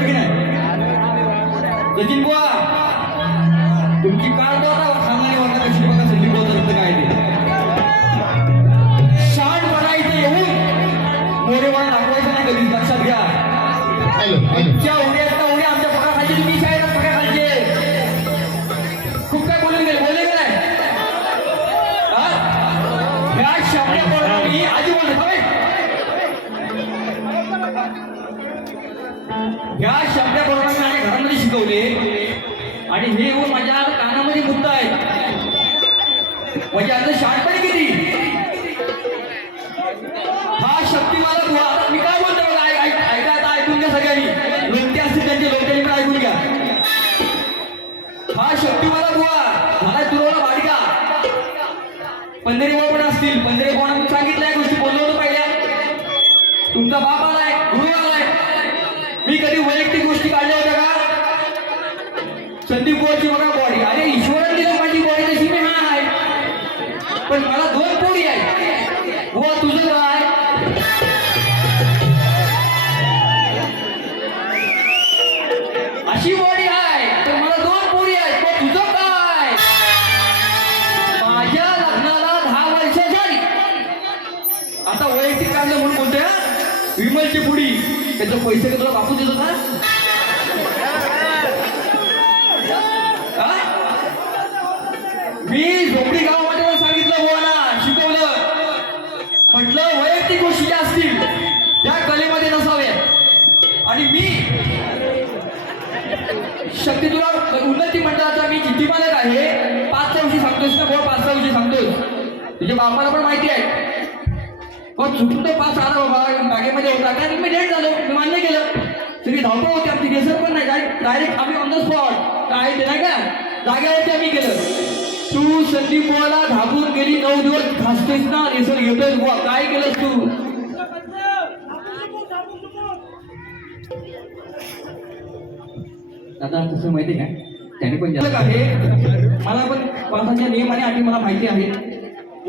की नाही? सचिन बुवा तुमची काळ म्हणजे आता शाळेमध्ये किती? हा शक्ती मला मी काय बोलतो बघा ऐका आता ऐकून घ्या सगळ्यांनी. लोकते असतील त्यांचे लोकतेने पण ऐकून घ्या. हा शक्ती मला बुवा झाला तुरवला बाडगा पंधरी भाऊ पण असतील. पंधरी भाऊ सांगितलंय गोष्टी बोललो होतो पहिल्या. तुमचा बाप आला विमलची पुडी त्याचे पैसे का तुला बापू देतो का मी झोपडी गावामध्ये पण सांगितलं बोला शिकवलं. म्हटलं वैयक्तिक गोष्टी ज्या असतील त्या कलेमध्ये नसाव्यात. आणि मी शक्ती तुला उन्नती मंडळाचा मी जिद्दी मालक आहे. पाच चौशी सांगतोस ना बोल पाच चौशी सांगतोस. तुझ्या बापाला पण माहिती आहे. पण चुकून तो पाच आला बाबा बागेमध्ये होता कारण मी लेट झालो मी मान्य केलं सगळी धावपळ होती आमची रेसर पण नाही, डायरेक्ट आम्ही ऑन द स्पॉट काय? ते नाही का जागेवरती आम्ही केलं तू संदीप बुवाला घाबरून गेली, नऊ दिवस घासतोयस ना रेसर घेतोयस बुवा। काय केलंस तू? दादा कसं माहिती का? त्याने पण मला पण पावसाच्या नियम आणि अटी मला माहिती आहे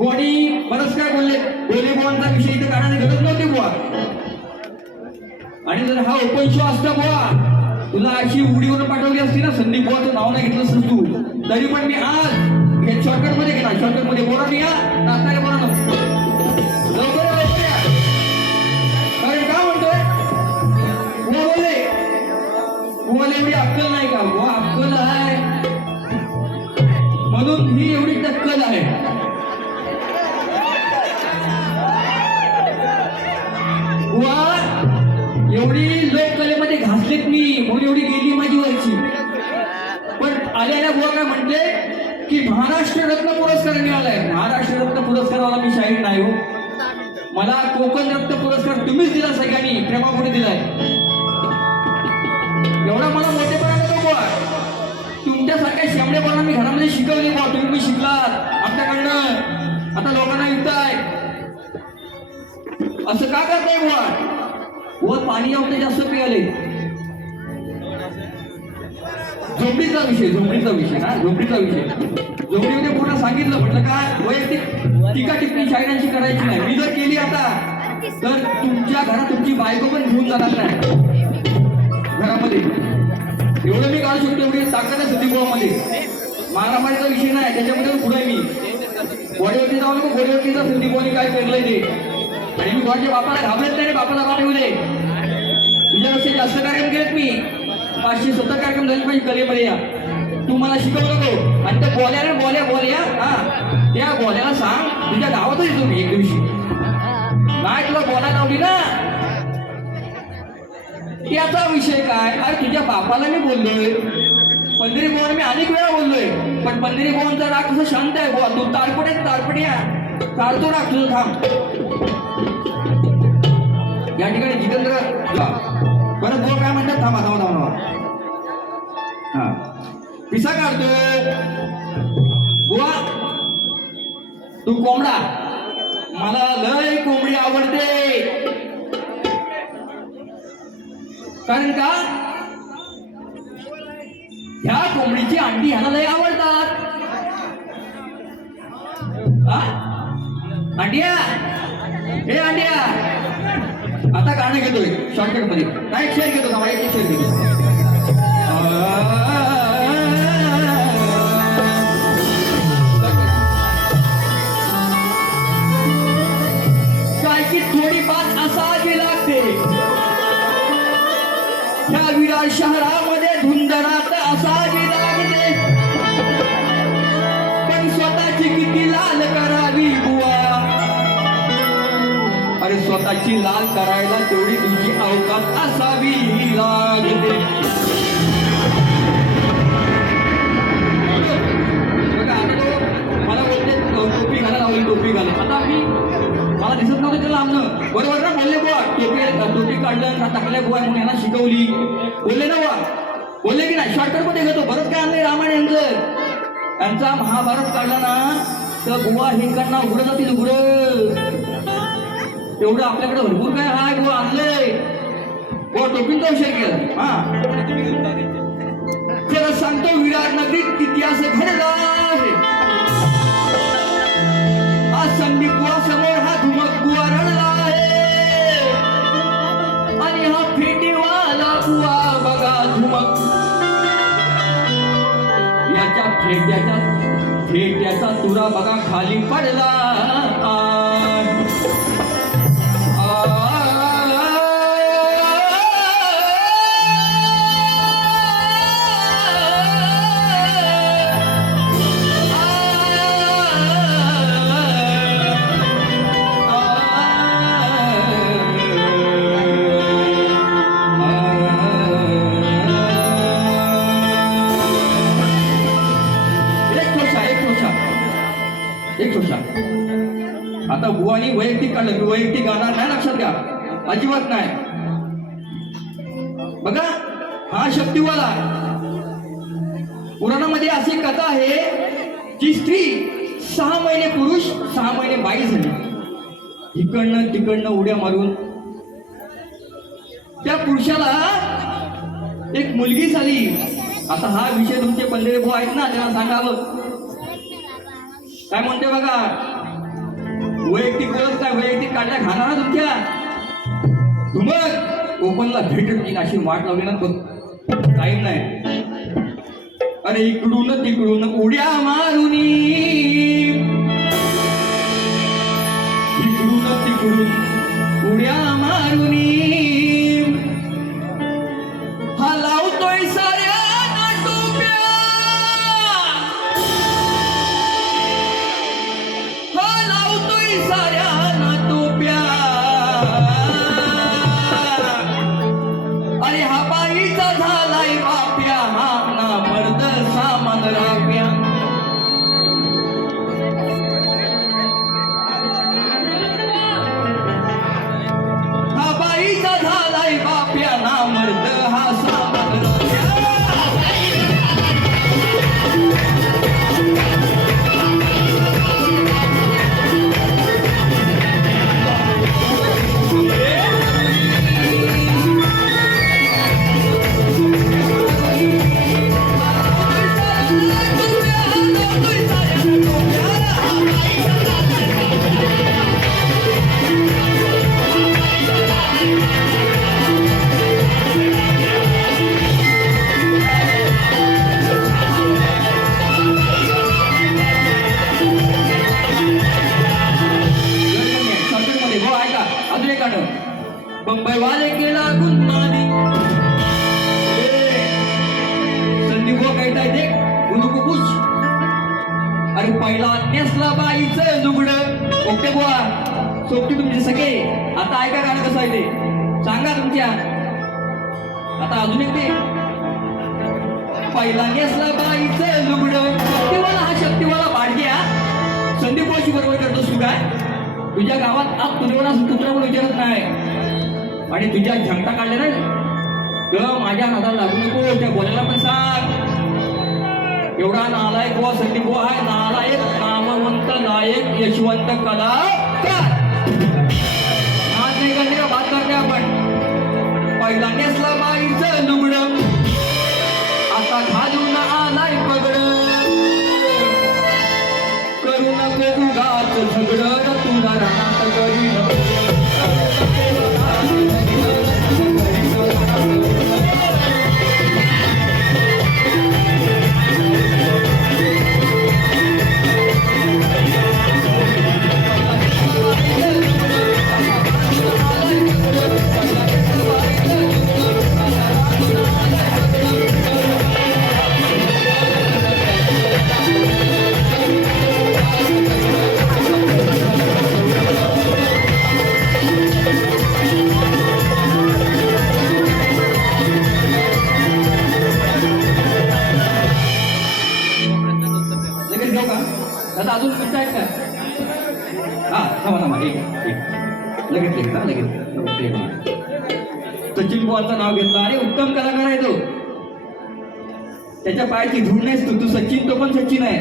कोणी बरंच काय बोलले? बोली बोलचा विषय इथे काढायला गरज नव्हती बुवा. आणि जर हा ओपन शो असता बुवा तुला अशी उडीवरून पाठवली असती ना संदीप बुवाचं नाव नाही घेतलं असतं तू. तरी पण मी आज हे शॉर्टकटमध्ये गेला शॉर्टकटमध्ये बोला मी या नाचणारे बोला ना? लवकर या, अरे काय म्हणतोय? बुवा बोलले. तुम्हाला एवढी अक्कल नाही का? बुवा अक्कल आहे. म्हणून ही एवढी टक्कल आहे. एवढी लोककलेमध्ये घासलेत मी. म्हणून एवढी गेली माझी व्हायची पण आल्याला बुवा काय म्हणते की महाराष्ट्र रत्न पुरस्कार मिळालाय. महाराष्ट्र रत्न पुरस्काराला मी शाहीर नाही हो. मला कोकण रत्न पुरस्कार तुम्हीच दिला सगळ्यांनी. प्रेमापुढे दिलाय. एवढा मला मोठेपणा नको बुवा तुमच्यासारख्या शेमडेपणा मी घरामध्ये शिकवले बुवा. तुम्ही मी शिकलात आमच्याकडनं आता लोकांना विकताय असं का करताय बुवा? वर पाणी आवते जास्त पियाले झोपडीचा विषय झोपडीचा विषय हा झोपडीचा विषय. झोपडीमध्ये पूर्ण सांगितलं? म्हटलं काय वैयक्तिक टीका टिप्पणी शाहिरांची करायची नाही. मी जर केली आता तर तुमच्या घरात तुमची बायको पण घेऊन जाणार नाही. घरामध्ये. एवढं मी काढू शकतो एवढी ताकद आहे सुदीपोमध्ये मारामारीचा विषय नाही त्याच्यामध्ये पुढे मी. बॉडीवरती जाऊ नको बॉडीवरती जा सुदीपोने काय पेरलंय ते. आणि मी बॉडीच्या बापाला घाबरत नाही बापाला बापाला येऊ दे. तुझ्यापेक्षा जास्त कार्यक्रम केलेत मी. पाचशे सत्तर कार्यक्रम झाले पाहिजे कलेमध्ये या. तू मला शिकवू नको. आणि त्या बोल्याला बोल्या बोल्या हा. त्या बोल्याला सांग तुझ्या गावातच येतो मी एक दिवशी. नाही तुला बोलायला लावली ना. त्याचा विषय काय? अरे तुझ्या बापाला मी बोललोय. पंधरी भवन मी अनेक वेळा बोललोय. पण पंधरी भवनचा राग कसं शांत आहे बुवा. तू तारपट तारपट या तारतो राग तुझं थांब. या ठिकाणी जितेंद्र बरं बोल काय म्हणतात थांबा थांबा थांबा हा. पिसा काढतो बुवा. तू कोंबडा. मला लय कोंबडी आवडते. कारण का? ह्या कोंबडीची अंडी ह्याला लय आवडतात. अंडिया हे आलिया आता गाणं घेतोय शॉर्टकटमध्ये. काय शेअर घेतो ना एक शेअर घेतो. शहरामध्ये धुंदरात असावी अरे लाल करायला तेवढी तुझी अवकाश असावी लागते बघा, आता मला बोलते टोपी घाला लावली टोपी घाला. आता मी मला दिसत नव्हतं त्याला आमनं बरोबर ना बोलले बुवा. टोपी टोपी काढलं ना टाकल्या बुवा म्हणून यांना शिकवली. बोलले ना बुवा. बोलले की नाही शॉर्टकटमध्ये घेतो. बरंच काय आणलंय रामायण यांचं. यांचा महाभारत काढला ना तर बुवा हे करणार उघडं जातील उघडं. एवढं आपल्याकडे भरपूर काय हाय गो आणलंय. बुवा तो विषय केला हा. खरं सांगतो विराट नगरीत इतिहास घडला आहे. आज संदीप समोर हा धुमक बुवा रडला आहे. आणि हा फेटीवाला बुवा बघा धुमक याच्या फेट्याच्या फेट्याचा तुरा बघा खाली पडला अजिबात नाही. बघा हा शक्तिवाला पुराणामध्ये अशी कथा आहे की स्त्री सहा महिने पुरुष सहा महिने बाई झाली. इकडनं तिकडनं उड्या मारून. त्या पुरुषाला एक मुलगी झाली. आता हा विषय तुमचे पंधरे भाऊ आहेत ना त्यांना सांगावं. काय म्हणते बघा? वैयक्तिक बोलत काय? वैयक्तिक काढल्या खाणार ना तुमच्या. मग ओपनला भेटत की अशी वाट लावली ना बघ टाईम नाही. अरे इकडून तिकडून उड्या मारून इकडून तिकडून उड्या मारून आठव बंबईवाले केला गुन्हानी संदीप हो काय ते. गुलुकुकुच अरे पहिला नेसला बाईचं लुगड. ओके बुवा. सोपटी तुमचे सगळे. आता ऐका गाणं कसं आहे ते. सांगा तुमच्या. आता अजून एक ते. पहिला नेसला बाईचं लुगड. शक्तीवाला हा शक्तीवाला बाडग्या संदीप बरोबर करतोस तू काय? तुझ्या गावात आज तुझ्या कुत्रा पण विचारत नाही. आणि तुझ्या झंगटा काढल्या ना तर माझ्या हाताला लागू नको त्या बोलायला पण सांग. एवढा नालायक व संदीप आहे नालायक नामवंत नायक यशवंत कला. आज नाही करणे का बात करते आपण. पहिला नेसला माईचं लुगडं. लगेच एक लगेच सचिन बुवाचं नाव घेतलं. अरे उत्तम कलाकार आहे तो. त्याच्या पायाची धूळ नाहीस तू तू सचिन तो पण सचिन आहे.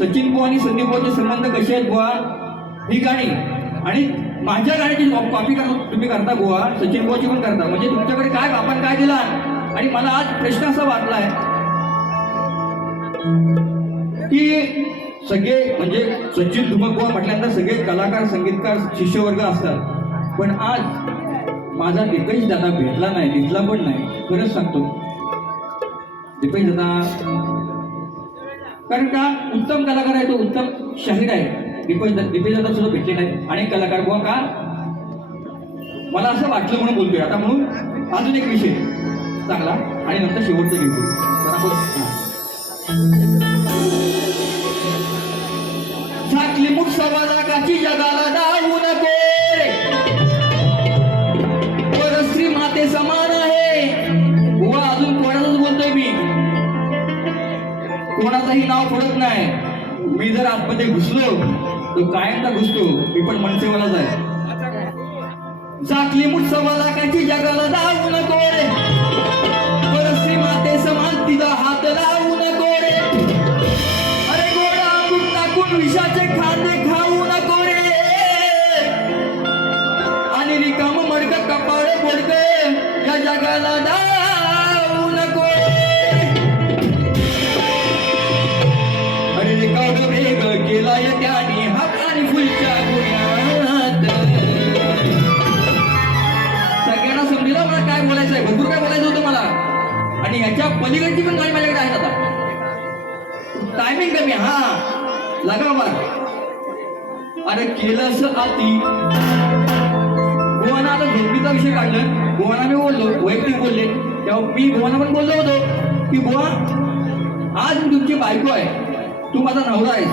सचिन बुवा आणि संदीप बुवाचे संबंध कसे आहेत बुवा? ही गाणी. आणि माझ्या गाण्याची कॉपी कर तुम्ही करता बुवा. सचिन बुवाची पण करता. म्हणजे तुमच्याकडे काय आपण काय दिला? आणि मला आज प्रश्न असा वाटलाय की सगळे म्हणजे सचिन धुमक म्हटल्यानंतर सगळे कलाकार संगीतकार शिष्यवर्ग असतात. पण आज माझा दीपेश दादा भेटला नाही दिसला पण नाही. खरंच सांगतो. दीपेश दादा कारण का उत्तम कलाकार आहे तो उत्तम शाहीर आहे. दीपेश दीपेश दादा सुद्धा भेटले नाही अनेक कलाकार बुवा का? मला असं वाटलं म्हणून बोलतोय. आता म्हणून अजून एक विषय चांगला. आणि नंतर शेवटचं घेऊ. तर आपण सव्वा जगाला डावू नको. परश्री माते समान आहे. व अजून कोणाचाच बोलतोय मी? कोणाचंही नाव पडत नाही. मी जर आतमध्ये घुसलो तो कायमचा घुसतो. मी पण मनसेवालाच आहे. झाकली मुठ सव्वा लाखाची जगाला डावू नको रे. परश्री माते समान तिचा हात लावू नको रे. अरे गोडा टाकून विषाचे खांदे आता कमी. हा. लगावार अरे केलंस अति. गोवाना आता झोपीचा विषय काढलं. गोवाना मी बोललो वैयक्तिक बोलले. तेव्हा मी गोवाना पण बोललो होतो. की गोवा आज मी तुमची बायको आहे. तू माझा नवरा आहेस.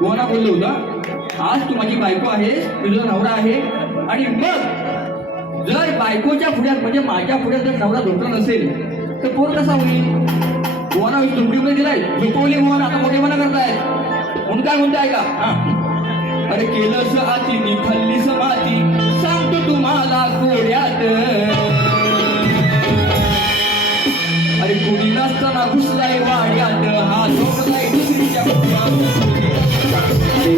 गोवाना बोललो होता. आज तू माझी बायको आहेस. मी तुझा नवरा आहे. आणि मग जर बायकोच्या पुढ्यात म्हणजे माझ्या पुढ्यात जर नवरा झोपला नसेल तर पोर कसा होईल? गोवाना झोपडीमध्ये दिलाय विकवली गोवाना आता मोठेपणा करताय म्हणून काय म्हणताय का अरे केलंस आती मी खाल्लीस माती सांगतो तुम्हाला कोड्यात अरे कोणी नसताना घुसलाय वाड्यात. हा झोपलाय दुसरीच्या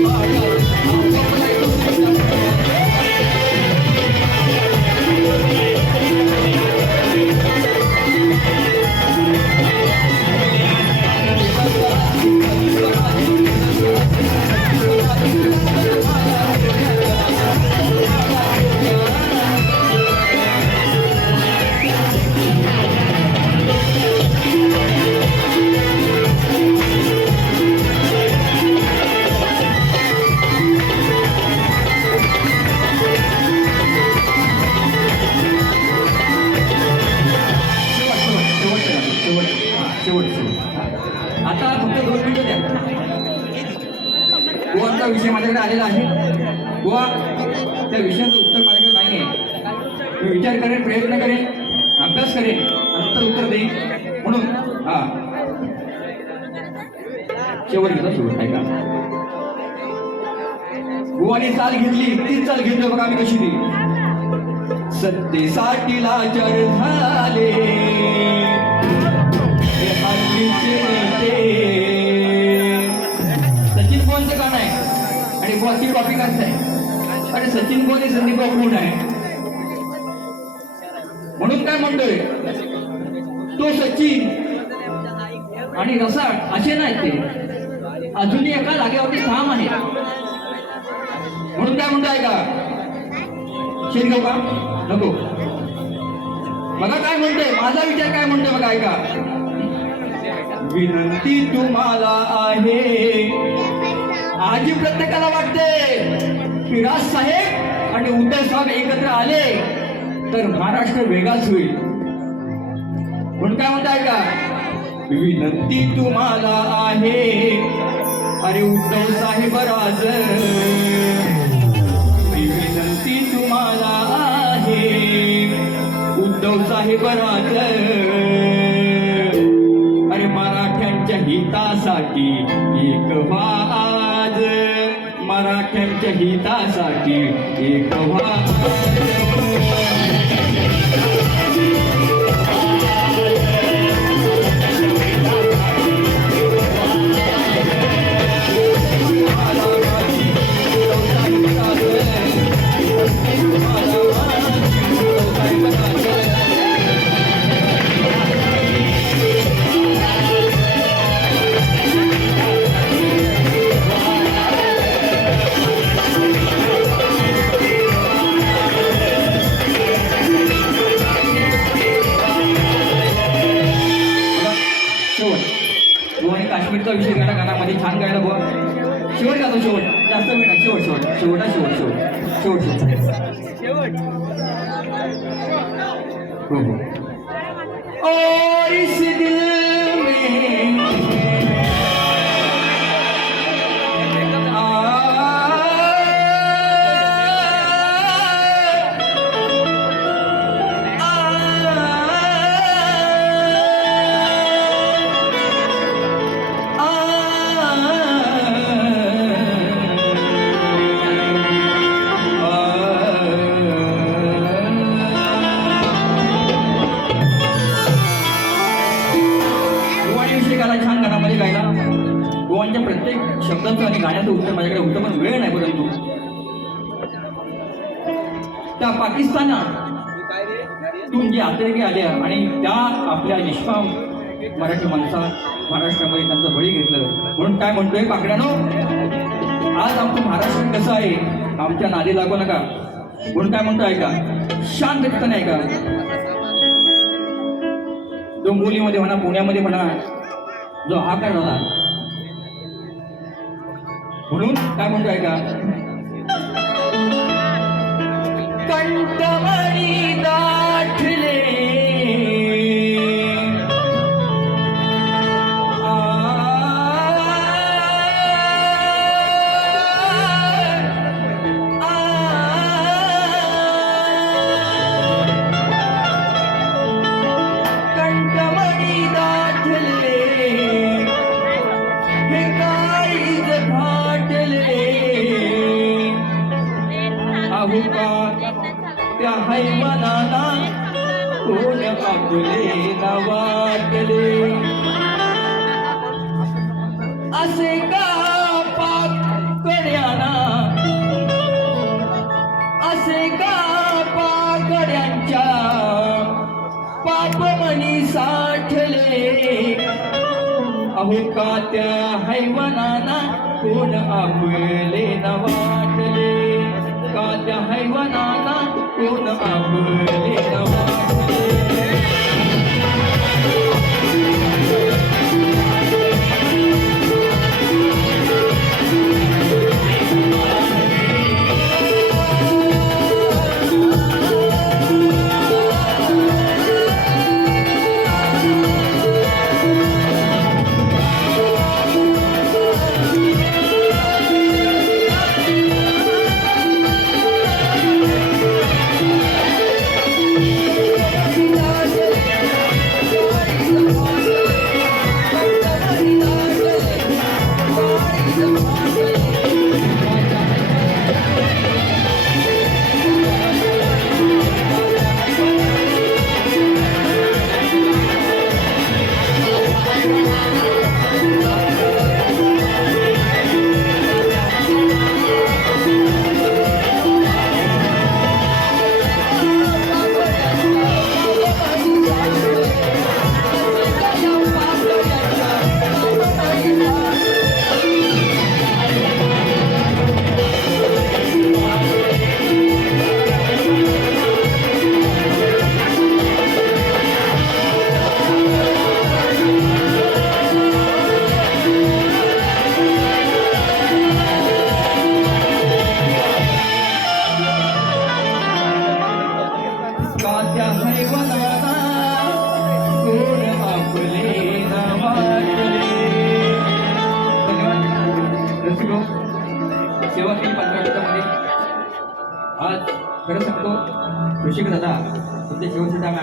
वाड्यात, त्या विषयाचं उत्तर माझ्याकडे नाही आहे मी विचार करेन प्रयत्न करेन अभ्यास करेन नंतर उत्तर देईन. म्हणून हा. शेवट घेतो शेवट ऐका. गोवाने चाल घेतली तीच चाल घेतली बघा आम्ही कशी दिली. सत्तेसाठी लाचार झाले. सचिन कोणचं गाणं आहे. आणि बॉलची कॉपी करताय आणि सचिन बोल संदीप कोण आहे? म्हणून काय म्हणतोय? तो सचिन आणि रसाळ असे नाहीत ते. अजूनही एका जागेवरती ठाम आहे म्हणून काय म्हणतोय का? शेर घेऊ का? नको. बघा काय म्हणतोय. माझा विचार काय म्हणतोय बघा ऐका. विनंती तुम्हाला आहे. आजी प्रत्येकाला वाटते. की राज साहेब आणि उद्धव साहेब एकत्र आले तर महाराष्ट्र वेगाच होईल. म्हणून काय म्हणताय का? विनंती तुम्हाला आहे. अरे उद्धव साहेब राज विनंती तुम्हाला आहे. उद्धव साहेब राज अरे मराठ्यांच्या हितासाठी एक वा मराठ्यांच्या हितासाठी एक जास्त वेळ नाही शेवट शेवट शेवट हा शेवट. शेवट शेवट. शेवट. हो हो. और इस दिल पाण्याचं उत्तर माझ्याकडे होतं पण वेळ नाही परंतु. त्या पाकिस्तानातून जे अतिरेकी आल्या आणि त्या आपल्या निष्काम मराठी माणसा महाराष्ट्रामध्ये त्यांचं बळी घेतलं. म्हणून काय म्हणतोय पाकड्यानो? आज आमचं महाराष्ट्र कसं आहे? आमच्या नादी लागू नका. म्हणून काय म्हणतोय ऐका? शांत ठिकाणी आहे का मुलीमध्ये म्हणा पुण्यामध्ये म्हणा जो आकार झाला? म्हणून काय म्हणतोय का? कंटमणी दाठले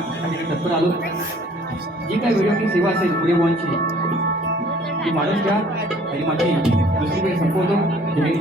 सेवेसाठी तत्पर आलो जी काही व्हिडिओ सेवा असेल पुढे बोनची ती माणूस घ्या आणि माझी दुसरी वेळ संपवतो. जय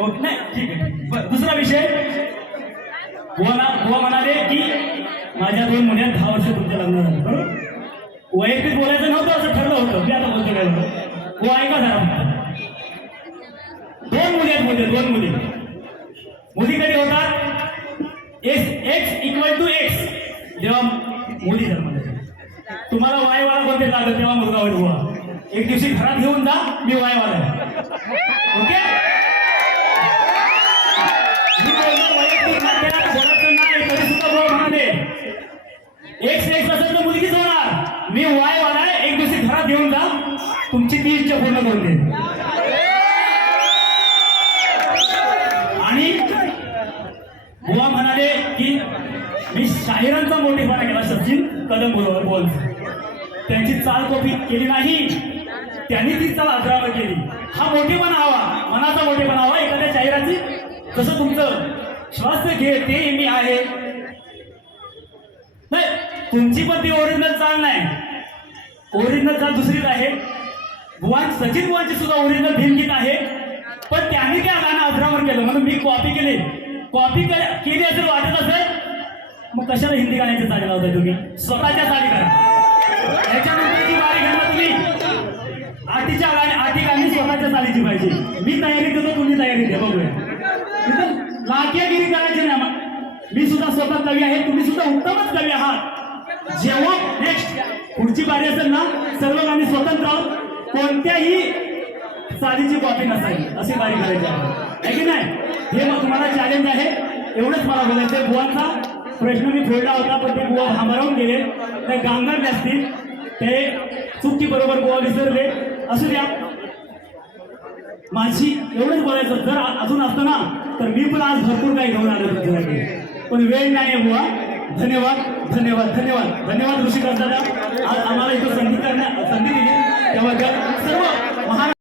ओके नाही ठीक आहे. बरं, दुसरा विषय. बुवा गोवा बुवा म्हणाले की माझ्या दोन महिन्यात दहा वर्ष तुमच्या लग्न झालं. बरोबर? वैयक्तिक बोलायचं नव्हतं असं ठरलं होतं. मी आता बोलतो काय? होतं ऐका जरा दोन मुली आहेत मुली दोन मुली. मुली कधी होतात? X X equal to X जेव्हा मुली जन्माला तुम्हाला वायवाला कोणते लागत तेव्हा मुलगा होईल बुवा. एक दिवशी घरात घेऊन जा मी वायवाला ओके? ती आणि बुवा म्हणाले की मी शाहिरांचा मोठेपणा केला सचिन कदम बरोबर बोल त्यांची चाल कॉपी केली नाही. त्यांनी ती चाल अग्रावर केली. हा मोठेपणा हवा मनाचा मोठेपणा हवा. एखाद्या शाहिराची कसं तुमचं? स्वास्थ्य घे ते मी आहे. नाही तुमची पण ती ओरिजिनल चाल नाही. ओरिजिनल चाल दुसरीच आहे. बुवां सचिन बुवांची सुद्धा ओरिजिनल भीमगीत आहे. पण त्यांनी त्या गाणं अजरामर केलं. म्हणून मी कॉपी केली. कॉपी केली असेल वाटत असेल मग कशाला हिंदी गाण्याच्या चाली लावताय तुम्ही? स्वतःच्या चाली करा. याच्यानंतरची वारी घ्या तुम्ही. आटीच्या गाणी आटी गाणी स्वतःच्या चालीची पाहिजे. मी तयारी करतो तुम्ही तयारी द्या बघूया. लाकियागिरी करायची नाही मी सुद्धा स्वतः कवी आहे तुम्ही सुद्धा उत्तमच कवी आहात. जेव्हा नेक्स्ट पुढची बारी असेल ना सर्व गाणी स्वतंत्र आहोत. कोणत्याही चालीची कॉपी नसावी अशी बारी करायची आहे. की नाही? हे मग तुम्हाला चॅलेंज आहे. एवढंच मला बोलायचं आहे. बुवांचा प्रश्न मी फोडला होता पण ते गोवा भांबारावून गेले. ते गांगारले असतील ते चुकी बरोबर गोवा विसरले. असू द्या. माझी एवढंच बोलायचं जर अजून असतं ना तर मी पण आज भरपूर काही घेऊन आलो तुमच्यासाठी. पण वेळ नाही आहे बुवा. धन्यवाद धन्यवाद धन्यवाद. धन्यवाद ऋषिकर दादा. आज आम्हाला इथं संधी करण्या संधी दिली. त्याबद्दल सर्व